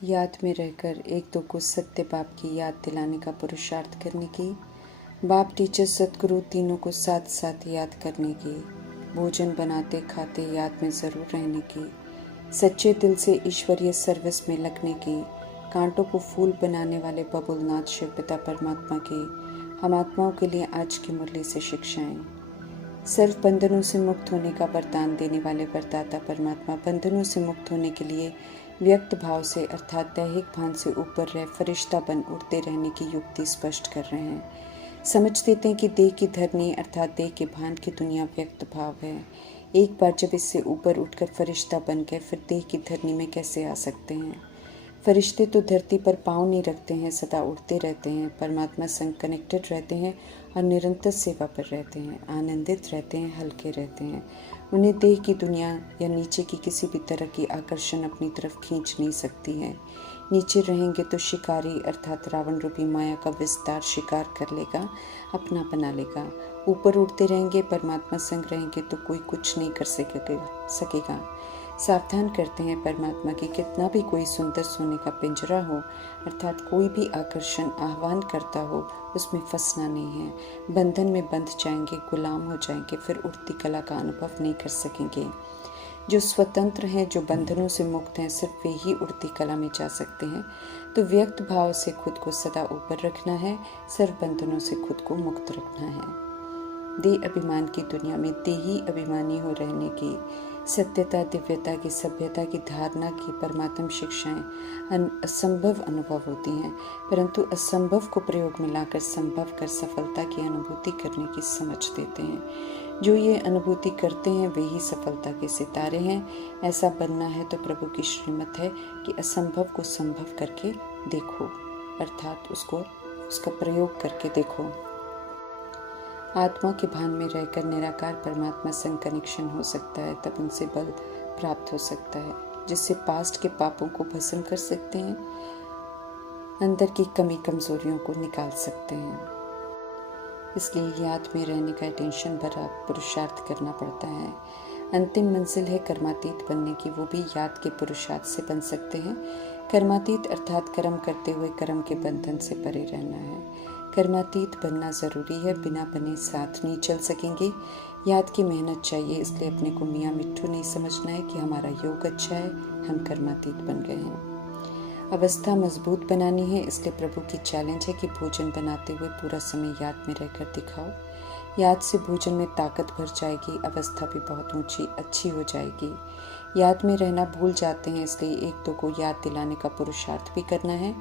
याद में रहकर एक दो को सत्य बाप की याद दिलाने का पुरुषार्थ करने की, बाप टीचर सतगुरु तीनों को साथ साथ याद करने की, भोजन बनाते खाते याद में ज़रूर रहने की, सच्चे दिल से ईश्वरीय सर्विस में लगने की, कांटों को फूल बनाने वाले बबुलनाथ शिव पिता परमात्मा की हम आत्माओं के लिए आज की मुरली से शिक्षाएं। सर्व बंधनों से मुक्त होने का वरदान देने वाले वरदाता परमात्मा बंधनों से मुक्त होने के लिए व्यक्त भाव से अर्थात दैहिक भान से ऊपर रह फरिश्ता बन उड़ते रहने की युक्ति स्पष्ट कर रहे हैं। समझ देते हैं कि देह की धरनी अर्थात देह के भान की दुनिया व्यक्त भाव है। एक बार जब इससे ऊपर उठकर फरिश्ता बन गए फिर देह की धरनी में कैसे आ सकते हैं। फरिश्ते तो धरती पर पाँव नहीं रखते हैं, सदा उड़ते रहते हैं, परमात्मा संग कनेक्टेड रहते हैं और निरंतर सेवा पर रहते हैं, आनंदित रहते हैं, हल्के रहते हैं। उन्हें देह की दुनिया या नीचे की किसी भी तरह की आकर्षण अपनी तरफ खींच नहीं सकती है। नीचे रहेंगे तो शिकारी अर्थात रावण रूपी माया का विस्तार शिकार कर लेगा, अपना बना लेगा। ऊपर उड़ते रहेंगे, परमात्मा संग रहेंगे तो कोई कुछ नहीं कर सकेगा। सावधान करते हैं परमात्मा की कितना भी कोई सुंदर सोने का पिंजरा हो अर्थात कोई भी आकर्षण आह्वान करता हो उसमें फंसना नहीं है। बंधन में बंध जाएंगे, गुलाम हो जाएंगे, फिर उड़ती कला का अनुभव नहीं कर सकेंगे। जो स्वतंत्र हैं, जो बंधनों से मुक्त हैं, सिर्फ वे ही उड़ती कला में जा सकते हैं। तो व्यक्त भाव से खुद को सदा ऊपर रखना है, सर्व बंधनों से खुद को मुक्त रखना है। देह अभिमान की दुनिया में देही अभिमानी हो रहने की, सत्यता दिव्यता की सभ्यता की धारणा की परमात्म शिक्षाएं असंभव अनुभव होती हैं, परंतु असंभव को प्रयोग में लाकर संभव कर सफलता की अनुभूति करने की समझ देते हैं। जो ये अनुभूति करते हैं वे ही सफलता के सितारे हैं। ऐसा बनना है तो प्रभु की श्रीमत है कि असंभव को संभव करके देखो अर्थात उसका प्रयोग करके देखो। आत्मा के भान में रहकर निराकार परमात्मा संग कनेक्शन हो सकता है, तब उनसे बल प्राप्त हो सकता है जिससे पास्ट के पापों को भस्म कर सकते हैं, अंदर की कमी कमजोरियों को निकाल सकते हैं। इसलिए याद में रहने का टेंशन भरा पुरुषार्थ करना पड़ता है। अंतिम मंजिल है कर्मातीत बनने की, वो भी याद के पुरुषार्थ से बन सकते हैं। कर्मातीत अर्थात कर्म करते हुए कर्म के बंधन से परे रहना है। कर्मातीत बनना ज़रूरी है, बिना बने साथ नहीं चल सकेंगे। याद की मेहनत चाहिए, इसलिए अपने को मियाँ मिट्ठू नहीं समझना है कि हमारा योग अच्छा है, हम कर्मातीत बन गए हैं। अवस्था मजबूत बनानी है, इसलिए प्रभु की चैलेंज है कि भोजन बनाते हुए पूरा समय याद में रहकर दिखाओ। याद से भोजन में ताकत भर जाएगी, अवस्था भी बहुत ऊंची अच्छी हो जाएगी। याद में रहना भूल जाते हैं, इसलिए एक दो को याद दिलाने का पुरुषार्थ भी करना है।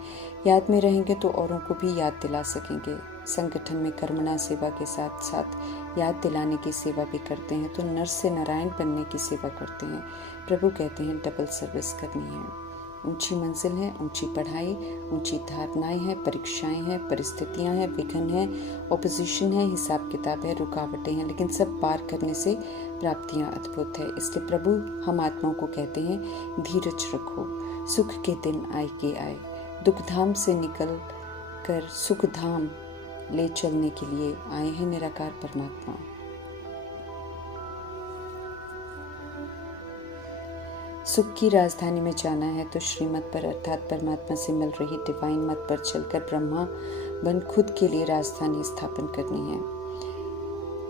याद में रहेंगे तो औरों को भी याद दिला सकेंगे। संगठन में कर्मणा सेवा के साथ साथ याद दिलाने की सेवा भी करते हैं, तो नर से नारायण बनने की सेवा करते हैं। प्रभु कहते हैं डबल सर्विस करनी है। ऊंची मंजिल है, ऊंची पढ़ाई, ऊंची धारणाएं हैं, परीक्षाएं हैं, परिस्थितियां हैं, विघ्न है, ऑपोजिशन है, हिसाब किताब है, रुकावटें हैं, लेकिन सब पार करने से प्राप्तियां अद्भुत है। इसलिए प्रभु हम आत्माओं को कहते हैं धीरज रखो, सुख के दिन आए के आए, दुख धाम से निकल कर सुख धाम ले चलने के लिए आए हैं निराकार परमात्मा। सुख की राजधानी में जाना है तो श्रीमत पर अर्थात परमात्मा से मिल रही डिवाइन मत पर चलकर ब्रह्मा बन खुद के लिए राजधानी स्थापन करनी है।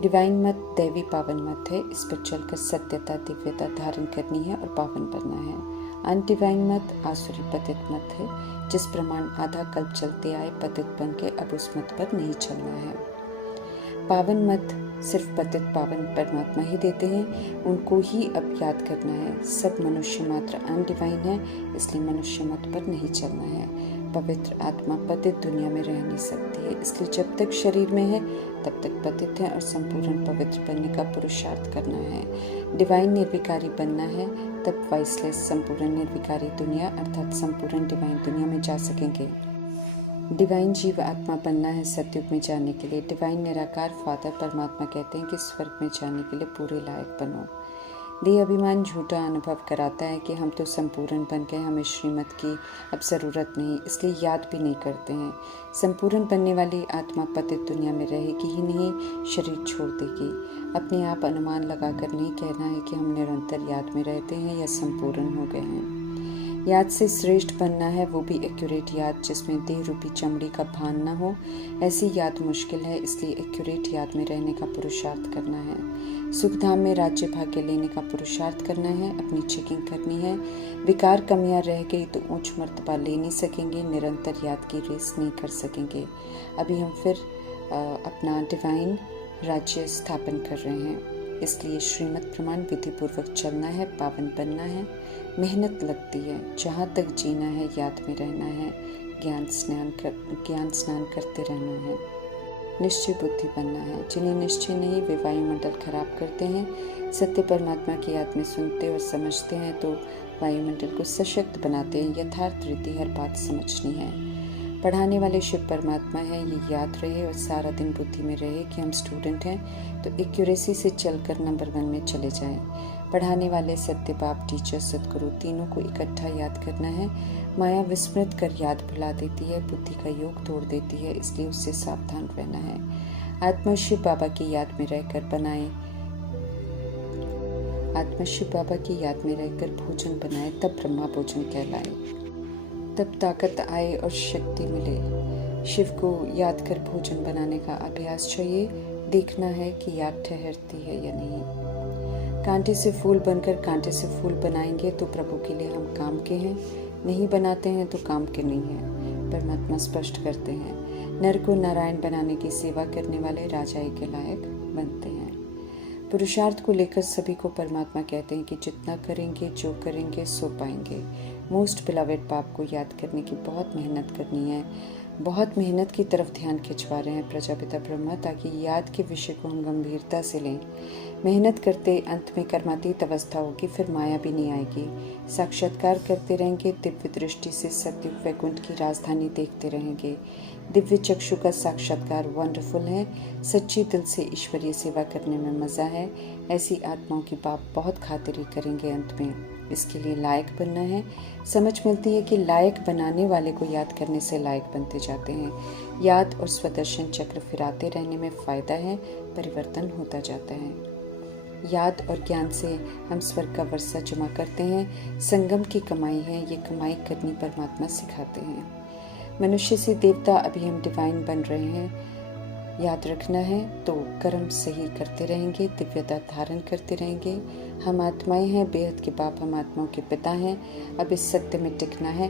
डिवाइन मत दैवी पावन मत है, इस पर चलकर सत्यता दिव्यता धारण करनी है और पावन बनना है। अनडिवाइन मत आसुरी पतित मत है, जिस प्रमाण आधा कल्प चलते आए पतित बन के अब उस मत पर नहीं चलना है। पावन मत सिर्फ पतित पावन परमात्मा ही देते हैं, उनको ही अब याद करना है। सब मनुष्य मात्र अनडिवाइन है, इसलिए मनुष्य मत पर नहीं चलना है। पवित्र आत्मा पतित दुनिया में रह नहीं सकती है, इसलिए जब तक शरीर में है तब तक पतित है और संपूर्ण पवित्र बनने का पुरुषार्थ करना है। डिवाइन निर्विकारी बनना है, तब वाइसलेस संपूर्ण निर्विकारी दुनिया अर्थात संपूर्ण डिवाइन दुनिया में जा सकेंगे। डिवाइन जीव आत्मा बनना है सतयुग में जाने के लिए। डिवाइन निराकार फादर परमात्मा कहते हैं कि स्वर्ग में जाने के लिए पूरे लायक बनो। देह अभिमान झूठा अनुभव कराता है कि हम तो संपूर्ण बन गए, हमें श्रीमत की अब ज़रूरत नहीं, इसलिए याद भी नहीं करते हैं। संपूर्ण बनने वाली आत्मा पतित दुनिया में रहेगी ही नहीं, शरीर छोड़ देगी। अपने आप अनुमान लगाकर नहीं कहना है कि हम निरंतर याद में रहते हैं या संपूर्ण हो गए हैं। याद से श्रेष्ठ बनना है, वो भी एक्यूरेट याद जिसमें देह रूपी चमड़ी का भान न हो। ऐसी याद मुश्किल है, इसलिए एक्यूरेट याद में रहने का पुरुषार्थ करना है। सुखधाम में राज्य भाग्य लेने का पुरुषार्थ करना है, अपनी चेकिंग करनी है। विकार कमियां रह गई तो ऊंच मर्तबा ले नहीं सकेंगे, निरंतर याद की रेस नहीं कर सकेंगे। अभी हम फिर अपना डिवाइन राज्य स्थापन कर रहे हैं, इसलिए श्रीमत प्रमाण विधि पूर्वक चलना है, पावन बनना है। मेहनत लगती है, जहाँ तक जीना है याद में रहना है, ज्ञान स्नान करते रहना है। निश्चय बुद्धि बनना है, जिन्हें निश्चय नहीं वे वायुमंडल खराब करते हैं। सत्य परमात्मा की याद में सुनते और समझते हैं तो वायुमंडल को सशक्त बनाते हैं। यथार्थ रीति हर बात समझनी है। पढ़ाने वाले शिव परमात्मा है, ये याद रहे और सारा दिन बुद्धि में रहे कि हम स्टूडेंट हैं, तो एक्यूरेसी से चलकर नंबर 1 में चले जाएं। पढ़ाने वाले सत्य बाप टीचर सदगुरु तीनों को इकट्ठा याद करना है। माया विस्मृत कर याद भुला देती है, बुद्धि का योग तोड़ देती है, इसलिए उससे सावधान रहना है। आत्मा शिव बाबा की याद में रहकर भोजन बनाए, तब ब्रह्मा भोजन कहलाए, तब ताकत आए और शक्ति मिले। शिव को याद कर भोजन बनाने का अभ्यास चाहिए। देखना है कि याद ठहरती है या नहीं। कांटे से फूल बनकर कांटे से फूल बनाएंगे तो प्रभु के लिए हम काम के हैं, नहीं बनाते हैं तो काम के नहीं हैं। परमात्मा स्पष्ट करते हैं, नर को नारायण बनाने की सेवा करने वाले राजाई के लायक बनते हैं। पुरुषार्थ को लेकर सभी को परमात्मा कहते हैं कि जितना करेंगे, जो करेंगे सो पाएंगे। मोस्ट बिलवेड बाप को याद करने की बहुत मेहनत करनी है। बहुत मेहनत की तरफ ध्यान खिंचवा रहे हैं प्रजापिता ब्रह्मा, ताकि याद के विषय को हम गंभीरता से लें। मेहनत करते अंत में कर्मातीत अवस्था होगी, फिर माया भी नहीं आएगी। साक्षात्कार करते रहेंगे, दिव्य दृष्टि से सत्युग वैकुंठ की राजधानी देखते रहेंगे। दिव्य चक्षु का साक्षात्कार वंडरफुल है। सच्ची दिल से ईश्वरीय सेवा करने में मज़ा है। ऐसी आत्माओं की बाप बहुत खातिरी करेंगे अंत में। इसके लिए लायक बनना है। समझ मिलती है कि लायक बनाने वाले को याद करने से लायक बनते जाते हैं। याद और स्वदर्शन चक्र फिराते रहने में फ़ायदा है, परिवर्तन होता जाता है। याद और ज्ञान से हम स्वर्ग का वर्षा जमा करते हैं। संगम की कमाई है, ये कमाई करनी परमात्मा सिखाते हैं। मनुष्य से देवता, अभी हम डिवाइन बन रहे हैं। याद रखना है तो कर्म सही करते रहेंगे, दिव्यता धारण करते रहेंगे। हम आत्माएं हैं, बेहद के बाप हम आत्माओं के पिता हैं। अब इस सत्य में टिकना है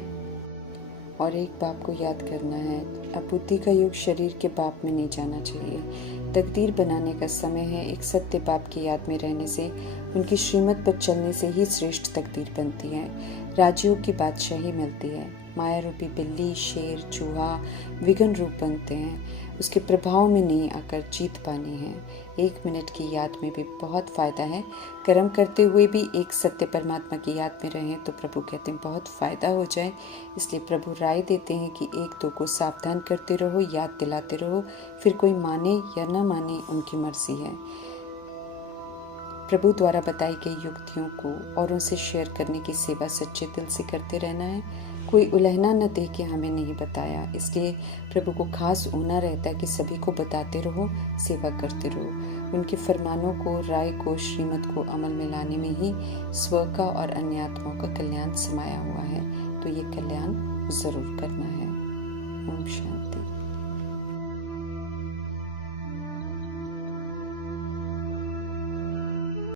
और एक बाप को याद करना है। अब बुद्धि का युग शरीर के बाप में नहीं जाना चाहिए। तकदीर बनाने का समय है। एक सत्य बाप की याद में रहने से, उनकी श्रीमत पर चलने से ही श्रेष्ठ तकदीर बनती है। राजयोग की बादशाही मिलती है। माया रूपी बिल्ली, शेर, चूहा विघन रूप बनते हैं। उसके प्रभाव में नहीं आकर जीत पानी है। 1 मिनट की याद में भी बहुत फ़ायदा है। कर्म करते हुए भी एक सत्य परमात्मा की याद में रहें तो प्रभु कहते हैं बहुत फ़ायदा हो जाए। इसलिए प्रभु राय देते हैं कि 1-2 को सावधान करते रहो, याद दिलाते रहो, फिर कोई माने या न माने उनकी मर्जी है। प्रभु द्वारा बताई गई युक्तियों को औरों से शेयर करने की सेवा सच्चे दिल से करते रहना है। कोई उलहना न दे कि हमें नहीं बताया, इसलिए प्रभु को खास ऊना रहता है कि सभी को बताते रहो, सेवा करते रहो। उनके फरमानों को, राय को, श्रीमत को अमल में लाने में ही स्व का और अन्य आत्माओं का कल्याण समाया हुआ है, तो ये कल्याण जरूर करना है। ओम शांति।